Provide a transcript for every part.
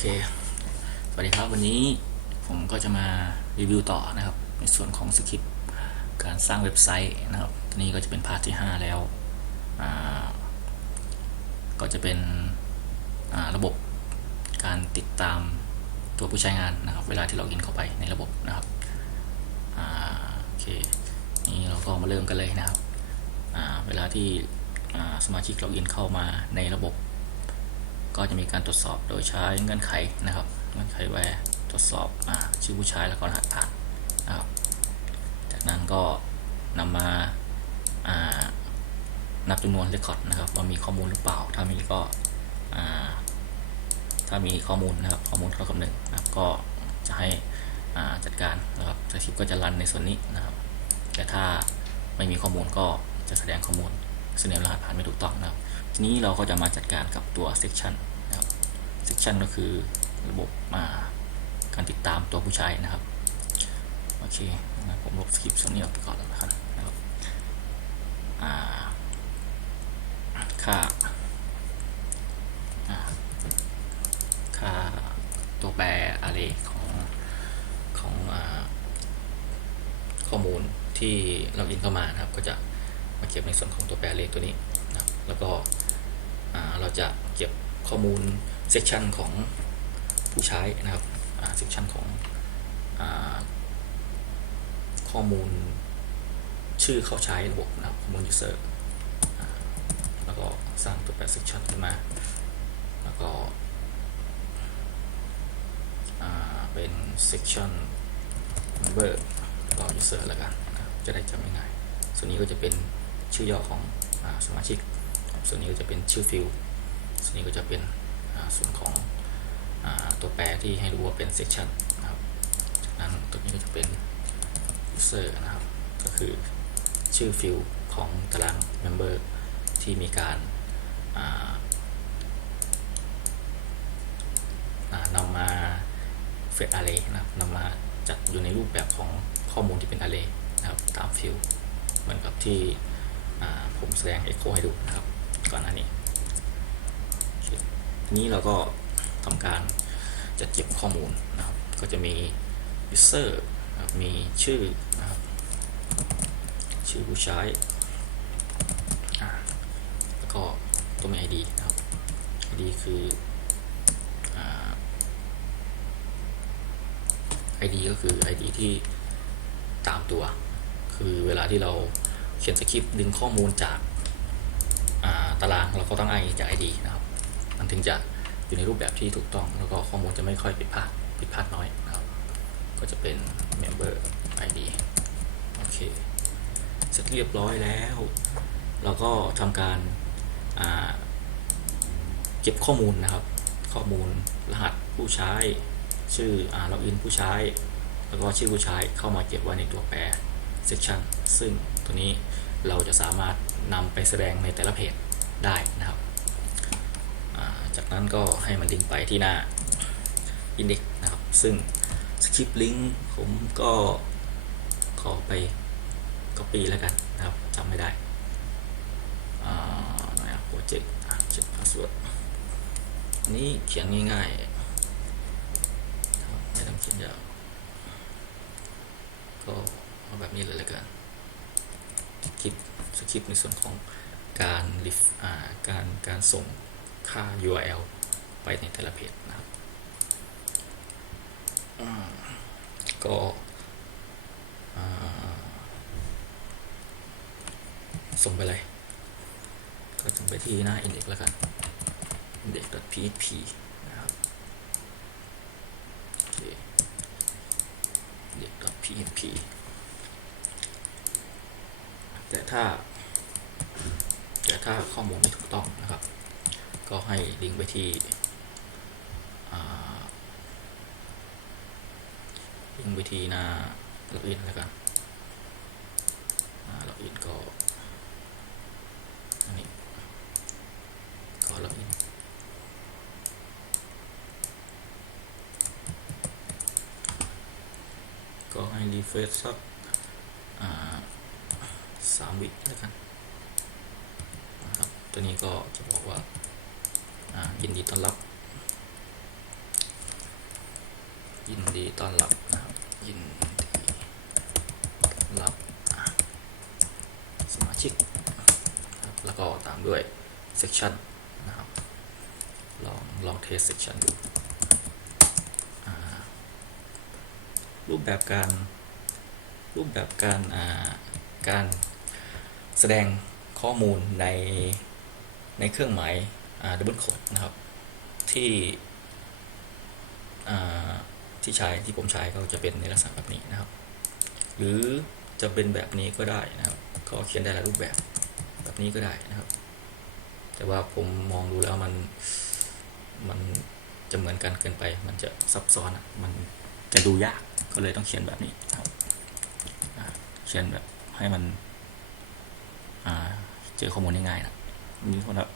เค สวัสดีครับวันนี้ผมก็จะมารีวิวต่อนะครับ ในส่วนของสคริปต์การสร้างเว็บไซต์นะครับตัวนี้ก็จะเป็นพาร์ทที่ 5 แล้ว ก็จะเป็นระบบการติดตามตัวผู้ใช้งานนะครับ เวลาที่เราอินเข้าไปในระบบนะครับอโอเคนี่เราก็มาเริ่มกันเลยนะครับเวลาที่สมาชิกล็อกอินเข้ามาในระบบ ก็จะมีการตรวจสอบโดยใช้เงื่อนไขนะครับเงื่อนไขแวร์ตรวจสอบอชื่อผู้ใช้แล้วก็รหัสผ่านนะครับจากนั้นก็นำมาานับจำนวนเรคคอร์ดนะครับว่ามีข้อมูลหรือเปล่า ถ้ามีก็ถ้ามีข้อมูลนะครับข้อมูลเท่ากับหนึ่งนะครับก็จะให้จัดการนะครับสคริปก็จะรันในส่วนนี้นะครับ แต่ถ้าไม่มีข้อมูลก็จะแสดงข้อมูลแสดงรหัสผ่านไม่ถูกต้องนะครับ ทีนี้เราก็จะมาจัดการกับตัว section นะครับ section ก็คือระบบมาการติดตามตัวผู้ใช้นะครับ โอเคผมลบสคริปต์ส่วนนี้ออกไปก่อนแล้วนะครับนะครับอ่าค่าค่าตัวแปร array ของของอข้อมูลที่เราอินเข้ามานะครับ ก็จะมาเก็บในส่วนของตัวแปร array ตัวนี้นะครับแล้วก็ เราจะเก็บข้อมูล section ของผู้ใช้นะครับอ่า section ของอข้อมูลชื่อเขาใช้ระบบนะครับข้อมูล user อ่าแล้วก็สร้างตัวแปร section ขึ้นมา แล้วก็เป็น section member แล้วก็ user แล้วกันนะจะได้จำง่ายๆส่วนนี้ก็จะเป็นชื่อย่อของอสมาชิก ส่วนนี้ก็จะเป็นชื่อฟิลส่ว นนี้ก็จะเป็นส่วนของอตัวแปรที่ให้รู้ว่าเป็น section นะครับจากนั้นตัวนี้ก็จะเป็น user นะครับ ก็คือชื่อฟิลของตาราง member ที่มีการนำมาเฟด array นะครับนำมาจัดอยู่ในรูปแบบของข้อมูลที่เป็น array นะครับตามฟิลเหมือนกับที่ผมแสดง echo ให้ดูนะครับก่อนหน้านี้ ทีนี้เราก็ทำการจัดเก็บข้อมูลนะครับ ก็จะมี user นะครับมีชื่อนะครับชื่อผู้ใช้แล้วก็ตัวมี ID นะครับ ID คืออ ID ก็คือ ID ที่ตามตัว คือเวลาที่เราเขียนสคริปต์ดึงข้อมูลจากาตารางเราก็ต้องอ้างอิงจาก ID นะครับ มันถึงจะอยู่ในรูปแบบที่ถูกต้องแล้วก็ข้อมูลจะไม่ค่อยผิดพลาดผิดพลาดน้อยนะครับ ก็จะเป็น member ID โอเค เสร็จเรียบร้อยแล้ว เราก็ทำการาเก็บข้อมูลนะครับ ข้อมูลรหัสผู้ใช้ ชื่ออ่าล็อกอินผู้ใช้ แล้วก็ชื่อผู้ใช้เข้ามาเก็บไว้ในตัวแปร section ซึ่งตัวนี้เราจะสามารถนำไปแสดงในแต่ละเพจได้นะครับ จากนั้นก็ให้มันลิงก์ไปที่หน้า index นะครับ ซึ่งสคริปต์ลิงก์ผมก็ขอไป copy แล้วกันนะครับจำไม่ได้อ่าไหนอะโปรเจกต์เช็คพาสเวิร์ดนี้เขียนง่ายๆไม่ต้องเขียนยาวก็เอาแบบนี้เลยแล้วกันสคริปต์สคริปต์ในส่วนของการลิฟอ่าการการส่ง ค่า URL ไปในแต่ละเพจนะครับก็ส่งไปเลย ก็ส่งไปที่หน้า index แล้วกัน index.php นะครับโอเค index.php แต่ถ้าแต่ถ้าข้อมูลไม่ถูกต้องนะครับ ก็ให้ลิงก์ไปที่ลิงก์ไปที่หน้าล็อกอินแล้วกันล็อกอินก็อันนี้ก็ล็อกอินก็ให้รีเฟรชสักสามวิแล้วกันนะครับตัวนี้ก็จะบอกว่า ยินดีต้อนรับ ยินดีต้อนรับนะครับ ยินดีรับสมาชิก แล้วก็ตามด้วย section นะครับ ลองลองเทส section ดูอ่ารูปแบบการรูปแบบการการแสดงข้อมูลในในเครื่องหมาย ดับเบิลโคดนะครับ ที่ที่ใช้ที่ผมใช้ก็จะเป็นในลักษณะแบบนี้นะครับ หรือจะเป็นแบบนี้ก็ได้นะครับก็เขียนได้หลายรูปแบบแบบนี้ก็ได้นะครับ แต่ว่าผมมองดูแล้วมันมันจะเหมือนกันเกินไป มันจะซับซ้อนอะมันจะดูยากก็เลยต้องเขียนแบบนี้นครับเขียนแบบให้มันเจอข้อมูลได้ง่ายนะ ยินดีต้อนรับ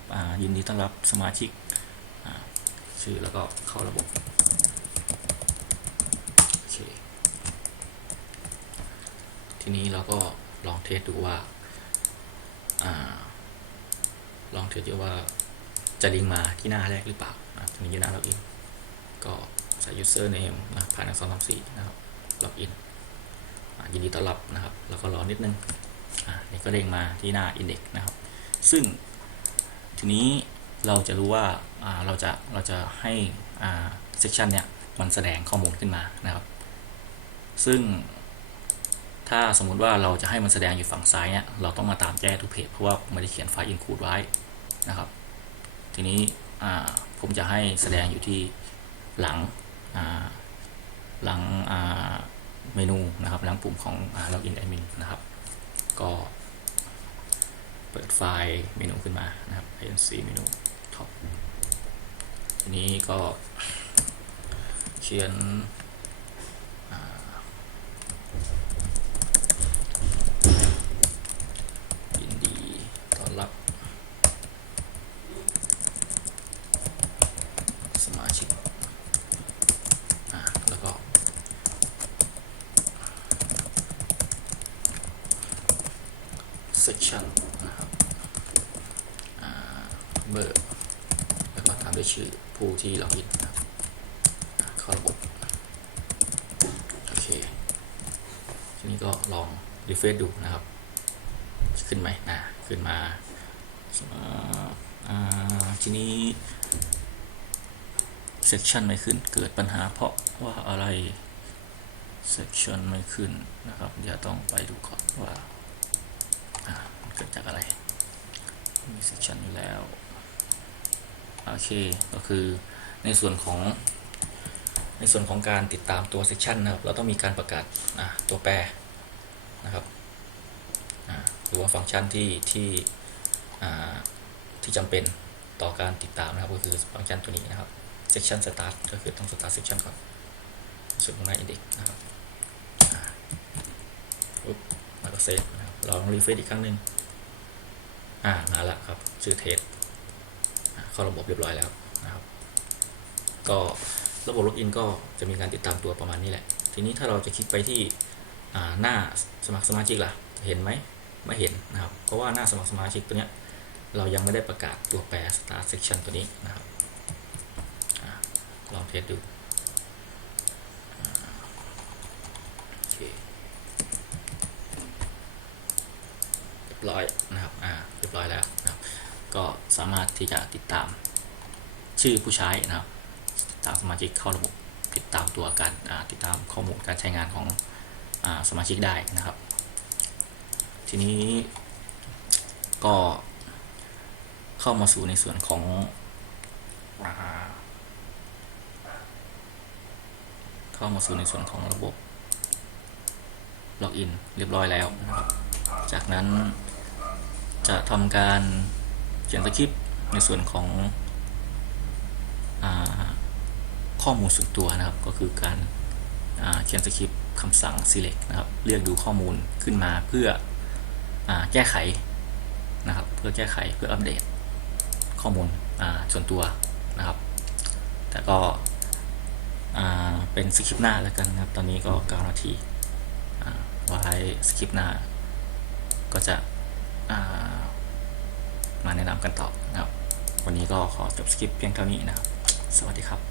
ยินดีต้อนรับสมาชิกชื่อแล้วก็เข้าระบบโอเคทีนี้เราก็ลองเทสดูว่าอาลองเทสดูว่าจะลิงมาที่หน้าแรกหรือเปล่านะทีนี้อยู่หน้าล็อกอินก็ใส่ username นะผ่านอักษรสามสี่นะครับล็อกอินยินดีต้อนรับนะครับ แล้วก็รอนิดนึงอะนี่ก็เด้งมาที่หน้า index นะครับ ซึ่ง ทีนี้เราจะรู้ว่าเราจะเราจะให้อ่า section เนี่ยมันแสดงข้อมูลขึ้นมานะครับ ซึ่งถ้าสมมุติว่าเราจะให้มันแสดงอยู่ฝั่งซ้ายเนี่ยเราต้องมาตามแก้ทุกเพจเพราะว่าไม่ได้เขียนไฟล์ include ไว้นะครับ ทีนี้ผมจะให้แสดงอยู่ที่หลังหลังเมนูนะครับหลังปุ่มของ login admin นะครับ ก็ เปิดไฟล์เมนูขึ้นมานะครับ inc เมนู top ทีนี้ก็เขียนยินดีต้อนรับ สมาชิกแล้วก็ section นะครับอ่า เบอร์ แล้วก็ตามด้วยชื่อผู้ที่ล็อกอินเข้าระบบ โอเค ทีนี้ก็ลอง refresh ดูนะครับ ขึ้นไหมนะขึ้นมาเอ่ออ่าทีนี้ section ไม่ขึ้น เกิดปัญหาเพราะว่าอะไร section ไม่ขึ้นนะครับเดี๋ยวต้องไปดูก่อนว่าเกิดจากอะไร มี section อยู่แล้ว โอเคก็คือในส่วนของ ในส่วนของการติดตามตัว section นะครับ เราต้องมีการประกาศตัวแปรนะครับหรือว่าฟังก์ชันที่ที่ที่จำเป็นต่อการติดตามนะครับก็คือฟังก์ชันตัวนี้นะครับ section start ก็คือต้อง start section ก่อนส่วนของหน้า index นะครับอ่าปุ๊บแล้วก็เซฟนะครับลองรีเฟรชอีกครั้งหนึ่งอ่ามาล้วครับชื่อเทส เข้าระบบเรียบร้อยแล้วนะครับ ก็ระบบล็อกอินก็จะมีการติดตามตัวประมาณนี้แหละ ทีนี้ถ้าเราจะคลิกไปที่หน้าสมัครสมาชิกล่ะ เห็นไหมไม่เห็นนะครับ เพราะว่าหน้าสมัครสมาชิกตัวเนี้ยเรายังไม่ได้ประกาศตัวแปร start section ตัวนี้นะครับอลองเทสดูโอเคเรียบร้อยนะครับ อ่า เรียบร้อยแล้วนะครับ ก็สามารถที่จะติดตามชื่อผู้ใช้นะครับ ตามสมาชิกเข้าระบบติดตามตัวการติดตามข้อมูลการใช้งานของอสมาชิกได้นะครับ ทีนี้ก็เข้ามาสู่ในส่วนของเข้ามาสู่ในส่วนของระบบล็อกอินเรียบร้อยแล้วนะครับจากนั้นจะทำการ ขียนสคริปต์ในส่วนของอข้อมูลส่วนตัวนะครับ ก็คือการเขียนสคริปต์คำสั่ง select นะครับ เรียกดูข้อมูลขึ้นมาเพื่ออแก้ไขนะครับ เพื่อแก้ไขเพื่ออัปเดตข้อมูลส่วนตัวนะครับ แต่ก็เป็นสคริปต์หน้าแล้วกันนะครับ ตอนนี้ก็9นาทีไว้สคริปต์หน้าก็จะอ่า มาแนะนำกันต่อนะครับ วันนี้ก็ขอจบสคริปเพียงเท่านี้นะครับ สวัสดีครับ